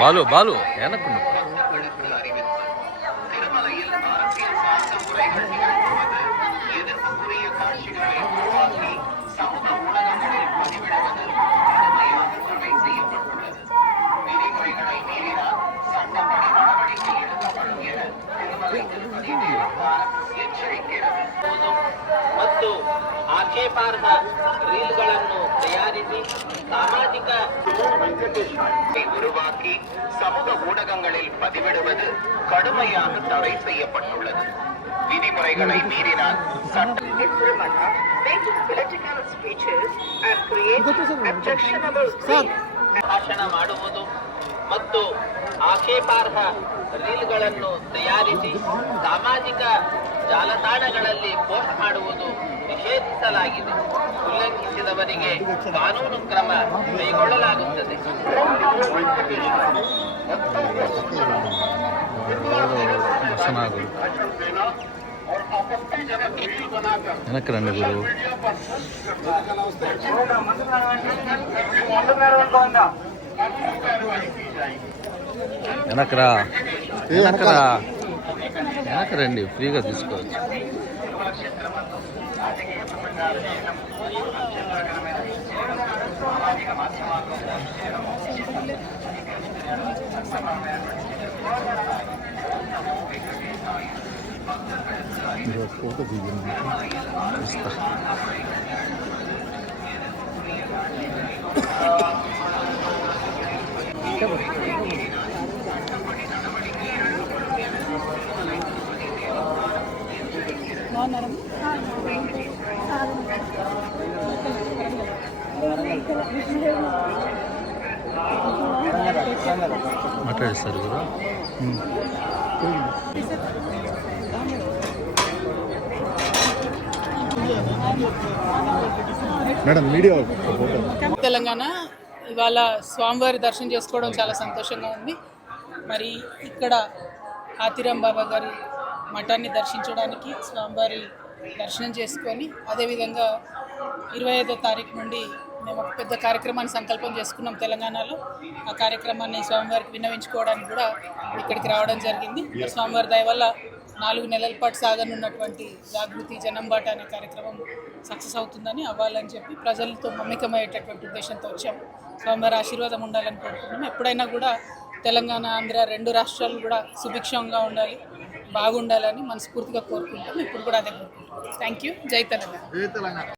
బాలు బాలు వెనక్కున్నా ಮತ್ತು ಆಕ್ಷೇಪಾರ್ಹ ರೀಲ್ಗಳನ್ನು ತಯಾರಿಸಿ ಸಾಮಾಜಿಕ உருவாக்கி சமூக ஊடகங்களில் பதிவிடுவது கடுமையாக தடை செய்யப்பட்டுள்ளது. விதிமுறைகளை மீறினால் ಭಾಷಣ ಮಾಡುವುದು ಮತ್ತು ಆಕ್ಷೇಪಾರ್ಹ ರೀಲ್ಗಳನ್ನು ತಯಾರಿಸಿ ಸಾಮಾಜಿಕ ಜಾಲತಾಣಗಳಲ್ಲಿ ಪೋಸ್ಟ್ ಮಾಡುವುದು ನಿಷೇಧಿಸಲಾಗಿದೆ. ಉಲ್ಲಂಘಿಸಿದವರಿಗೆ ಕಾನೂನು ಕ್ರಮ ಕೈಗೊಳ್ಳಲಾಗುತ್ತದೆ. వెనక్కి రండి గురు. వెనకరా వెనకరా వెనక్కి రండి, ఫ్రీగా తీసుకోవచ్చు. ఫోటో దిగింది ఇస్తా. మాట్లాడిస్తారు కదా. మేడం మీడియా తెలంగాణ ఇవాళ స్వామివారి దర్శనం చేసుకోవడం చాలా సంతోషంగా ఉంది. మరి ఇక్కడ ఆతిరాం బాబా గారి మఠాన్ని దర్శించడానికి స్వామివారి దర్శనం చేసుకొని అదేవిధంగా 25వ తారీఖు నుండి మేము ఒక పెద్ద కార్యక్రమాన్ని సంకల్పం చేసుకున్నాం తెలంగాణలో. ఆ కార్యక్రమాన్ని స్వామివారికి విన్నవించుకోవడానికి కూడా ఇక్కడికి రావడం జరిగింది. స్వామివారి దయ వల్ల 4 నెలల పాటు సాగనున్నటువంటి జాగృతి జనంబాట అనే కార్యక్రమం సక్సెస్ అవుతుందని, అవ్వాలని చెప్పి ప్రజలతో మమేకమయ్యేటటువంటి ఉద్దేశంతో వచ్చాము. స్వామివారి ఆశీర్వాదం ఉండాలని కోరుకుంటున్నాం. ఎప్పుడైనా కూడా తెలంగాణ ఆంధ్ర 2 రాష్ట్రాలు కూడా సుభిక్షంగా ఉండాలి, బాగుండాలని మనస్ఫూర్తిగా కోరుకుంటాం. ఇప్పుడు కూడా అదే కోరుకుంటాం. Thank you. జై తెలంగాణ.